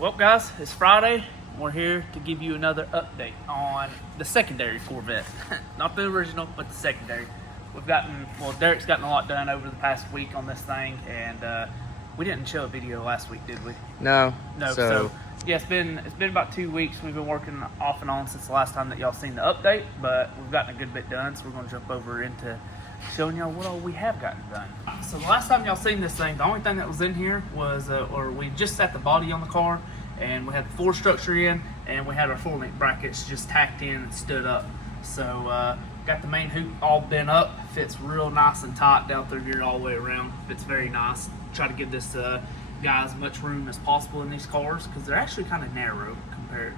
Well, guys, it's Friday. We're here to give you another update on the secondary Corvette. Not the original, but the secondary. Derek's gotten a lot done over the past week on this thing, and we didn't show a video last week, did we? No. So yeah, it's been about 2 weeks. We've been working off and on since the last time that y'all seen the update, but we've gotten a good bit done, so we're going to jump over into showing y'all what all we have gotten done. So the last time y'all seen this thing, the only thing that was in here was, we just set the body on the car, and we had the floor structure in, and we had our 4-link brackets just tacked in and stood up. So got the main hoop all bent up, fits real nice and tight down through here all the way around. Fits very nice. Try to give this guy as much room as possible in these cars, because they're actually kind of narrow compared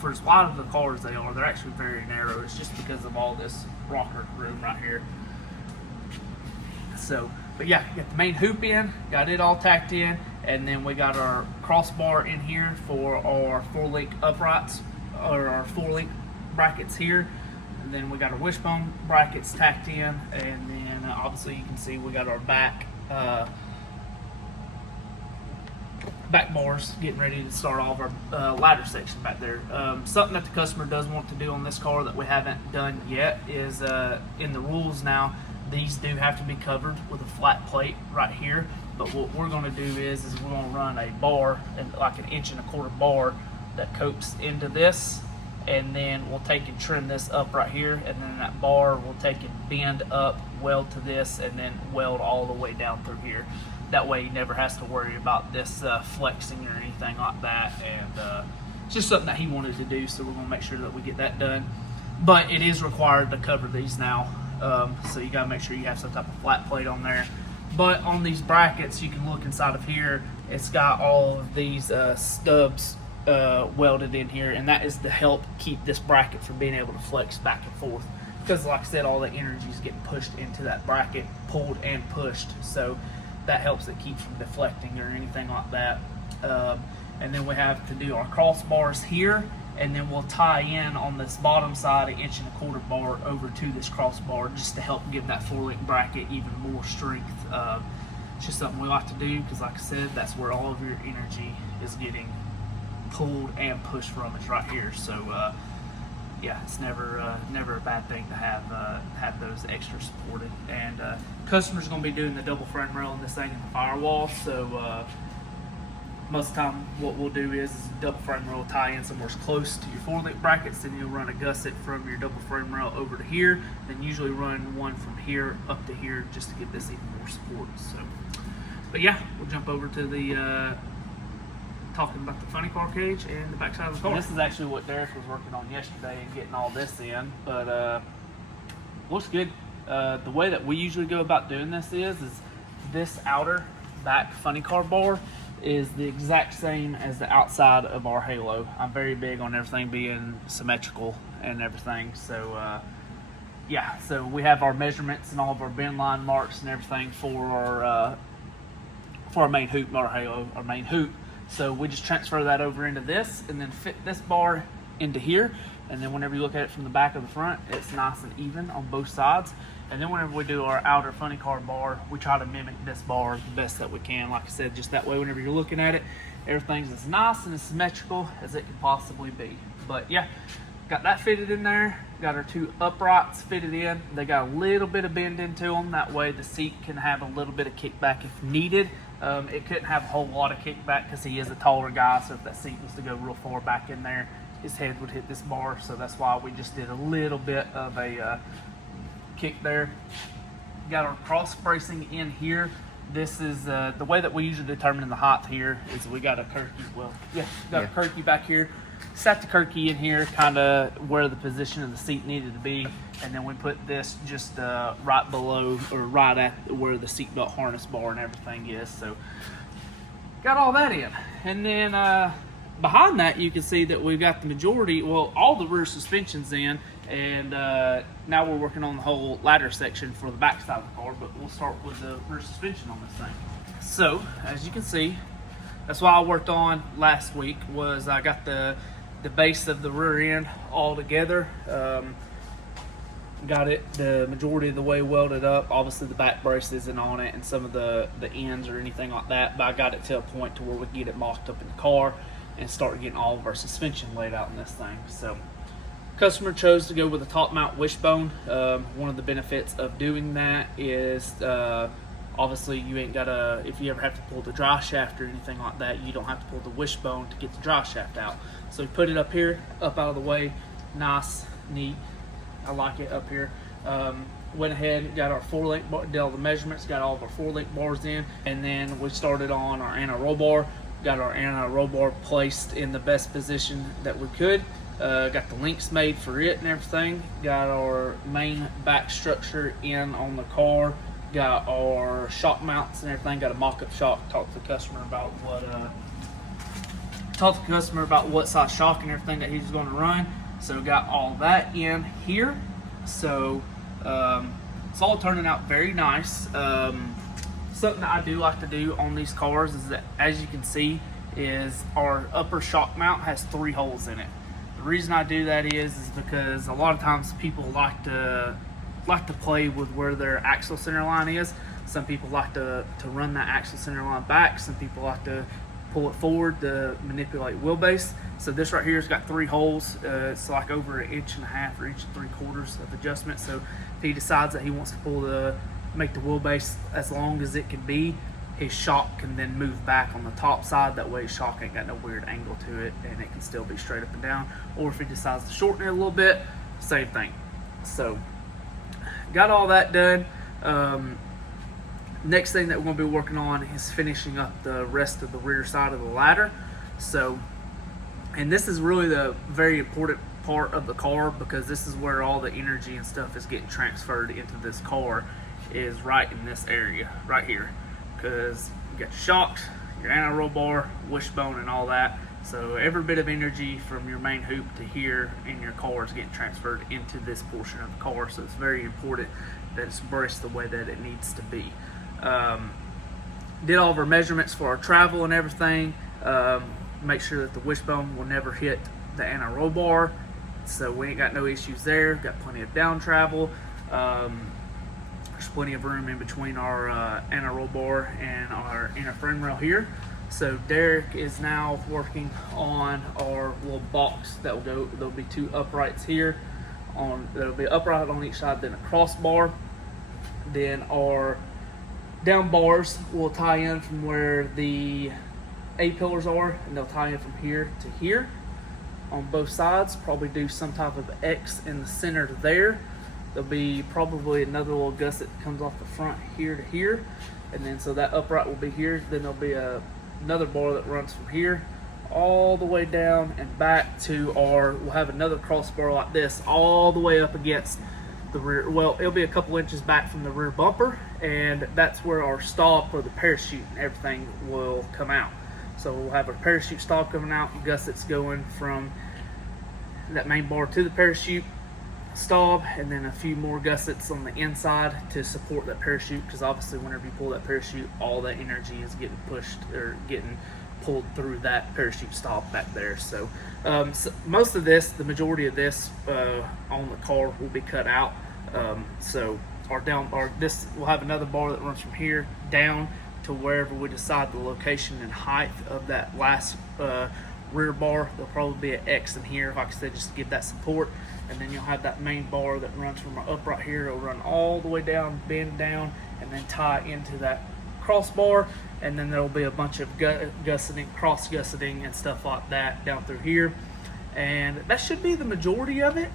for as wide of the cars they are. They're actually very narrow. It's just because of all this rocker room right here. So, but yeah, got the main hoop in, got it all tacked in, and then we got our crossbar in here for our 4-link uprights, or our 4-link brackets here. And then we got our wishbone brackets tacked in, and then obviously you can see we got our back bars getting ready to start all of our ladder section back there. Something that the customer does want to do on this car that we haven't done yet is in the rules now, these do have to be covered with a flat plate right here. But what we're going to do is we're going to run a bar, and like an 1.25-inch bar that coats into this, and then we'll take and trim this up right here, and then that bar we'll take and bend up, weld to this, and then weld all the way down through here. That way he never has to worry about this flexing or anything like that. And it's just something that he wanted to do, so we're going to make sure that we get that done. But it is required to cover these now, so you got to make sure you have some type of flat plate on there. But on these brackets, you can look inside of here, it's got all of these stubs welded in here, and that is to help keep this bracket from being able to flex back and forth, because like I said, all the energy is getting pushed into that bracket, pulled and pushed, so that helps it keep from deflecting or anything like that. And then we have to do our crossbars here, and then we'll tie in on this bottom side an 1.25-inch bar over to this crossbar, just to help give that 4-link bracket even more strength. It's just something we like to do, because like I said, that's where all of your energy is getting pulled and pushed from, is right here. So yeah, it's never a bad thing to have those extra supported. And customer's going to be doing the double frame rail on this thing in the firewall, so most of the time what we'll do is double frame rail tie in somewhere close to your 4-link brackets, then you'll run a gusset from your double frame rail over to here, then usually run one from here up to here just to give this even more support. So, but yeah, we'll jump over to the talking about the funny car cage and the backside of the car. This is actually what Derek was working on yesterday and getting all this in, but looks good. The way that we usually go about doing this is this outer back funny car bar is the exact same as the outside of our halo. I'm very big on everything being symmetrical and everything, so yeah, so we have our measurements and all of our bend line marks and everything for our main hoop, our halo, our main hoop. So we just transfer that over into this, and then fit this bar into here, and then whenever you look at it from the back of the front, it's nice and even on both sides. And then whenever we do our outer funny car bar, we try to mimic this bar the best that we can. Like I said, just that way whenever you're looking at it, everything's as nice and as symmetrical as it can possibly be. But yeah, got that fitted in there. Got our 2 uprights fitted in. They got a little bit of bend into them. That way the seat can have a little bit of kickback if needed. It couldn't have a whole lot of kickback because he is a taller guy, so if that seat was to go real far back in there, his head would hit this bar. So that's why we just did a little bit of a kick there. Got our cross bracing in here. This is the way that we usually determine the height here is we got a a Kirky back here. Sat the Kirky in here kind of where the position of the seat needed to be, and then we put this just right below, or right at where the seatbelt harness bar and everything is. So got all that in, and then behind that you can see that we've got the majority, well, all the rear suspensions in, and now we're working on the whole ladder section for the back side of the car, but we'll start with the rear suspension on this thing. So as you can see, that's what I worked on last week, was I got the base of the rear end all together. got it the majority of the way welded up. Obviously the back brace isn't on it and some of the ends or anything like that, but I got it to a point to where we get it mocked up in the car and start getting all of our suspension laid out in this thing. So customer chose to go with a top mount wishbone. One of the benefits of doing that is obviously you ain't gotta, if you ever have to pull the dry shaft or anything like that, you don't have to pull the wishbone to get the dry shaft out. So we put it up here, up out of the way, nice, neat. I like it up here. Went ahead, got our 4-link bar, did all the measurements, got all of our 4-link bars in, and then we started on our anti-roll bar. Got our anti-roll bar placed in the best position that we could. Got the links made for it and everything. Got our main back structure in on the car. Got our shock mounts and everything. Got a mock-up shock. Talked to the customer about what size shock and everything that he's going to run. So got all that in here. So it's all turning out very nice. Something that I do like to do on these cars is that, as you can see, is our upper shock mount has 3 holes in it. The reason I do that is because a lot of times people like to play with where their axle center line is. Some people like to run that axle center line back. Some people like to pull it forward to manipulate wheelbase. So this right here has got 3 holes. It's like over 1.5 inches or 1.75 inches of adjustment. So if he decides that he wants to make the wheelbase as long as it can be, his shock can then move back on the top side. That way his shock ain't got no weird angle to it and it can still be straight up and down. Or if he decides to shorten it a little bit, same thing. So got all that done. Next thing that we're going to be working on is finishing up the rest of the rear side of the ladder. So, and this is really the very important part of the car, because this is where all the energy and stuff is getting transferred into this car, is right in this area right here, because you got your shocks, your anti-roll bar, wishbone, and all that. So every bit of energy from your main hoop to here in your car is getting transferred into this portion of the car. So it's very important that it's braced the way that it needs to be. Did all of our measurements for our travel and everything. Make sure that the wishbone will never hit the anti-roll bar, so we ain't got no issues there. Got plenty of down travel. There's plenty of room in between our anti-roll bar and our inner frame rail here. So Derek is now working on our little box that will go. There'll be 2 uprights here. There'll be an upright on each side, then a crossbar. Then our down bars will tie in from where the A-pillars are, and they'll tie in from here to here on both sides. Probably do some type of X in the center there. There'll be probably another little gusset that comes off the front here to here, and then so that upright will be here. Then there'll be another bar that runs from here all the way down and back to we'll have another crossbar like this all the way up against the rear. Well, it'll be a couple inches back from the rear bumper, and that's where our stop for the parachute and everything will come out. So we'll have our parachute stop coming out, and gussets going from that main bar to the parachute stop, and then a few more gussets on the inside to support that parachute, because obviously whenever you pull that parachute, all that energy is getting pushed or getting pulled through that parachute stop back there. So, most of this, the majority of this on the car will be cut out. So this will have another bar that runs from here down to wherever we decide the location and height of that last rear bar. There'll probably be an X in here, like I said, just to give that support. And then you'll have that main bar that runs from our upright here. It'll run all the way down, bend down, and then tie into that crossbar. And then there'll be a bunch of gusseting, cross gusseting, and stuff like that down through here. And that should be the majority of it.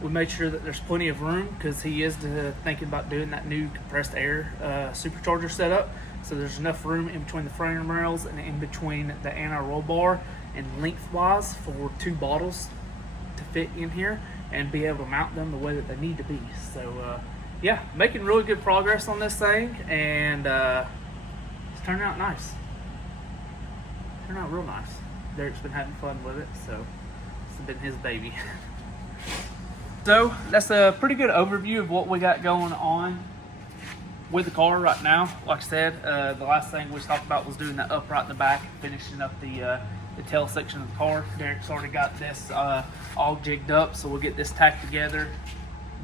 We made sure that there's plenty of room, because he is thinking about doing that new compressed air supercharger setup. So there's enough room in between the frame rails and in between the anti-roll bar and lengthwise for 2 bottles to fit in here and be able to mount them the way that they need to be. So yeah, making really good progress on this thing, and it's turning out nice. Turned out real nice. Derek's been having fun with it, so it's been his baby. So that's a pretty good overview of what we got going on with the car right now. Like I said, the last thing we talked about was doing that upright in the back, finishing up the tail section of the car. Derek's already got this all jigged up, so we'll get this tacked together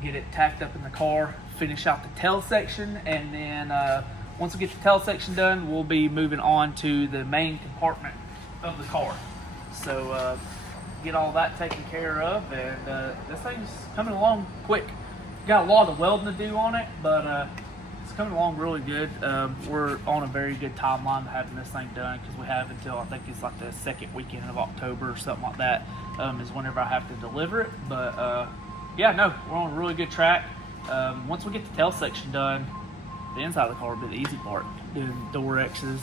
get it tacked up in the car, finish out the tail section, and then once we get the tail section done, we'll be moving on to the main compartment of the car. So get all that taken care of, and this thing's coming along quick. Got a lot of welding to do on it, but it's coming along really good. We're on a very good timeline to having this thing done, because we have until, I think it's like the second weekend of October or something like that, is whenever I have to deliver it. But yeah, no, we're on a really good track. Once we get the tail section done, the inside of the car will be the easy part. Doing door X's.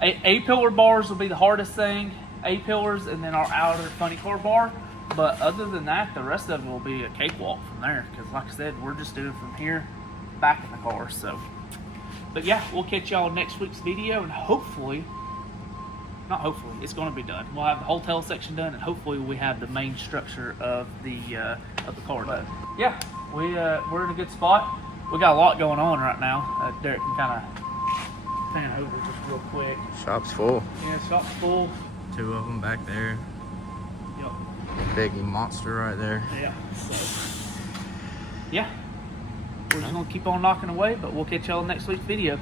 A-pillar bars will be the hardest thing. A-pillars, and then our outer funny car bar. But other than that, the rest of it will be a cakewalk from there. Because like I said, we're just doing from here back in the car. So, but yeah, we'll catch y'all in next week's video, and hopefully, not hopefully, it's going to be done. We'll have the whole tail section done, and hopefully we have the main structure of the car done. Yeah, we're in a good spot. We got a lot going on right now. Derek can kind of pan over just real quick. Shop's full. Yeah, shop's full. 2 of them back there. Yep. Big monster right there. Yeah. So, yeah. We're just going to keep on knocking away, but we'll catch y'all in next week's video.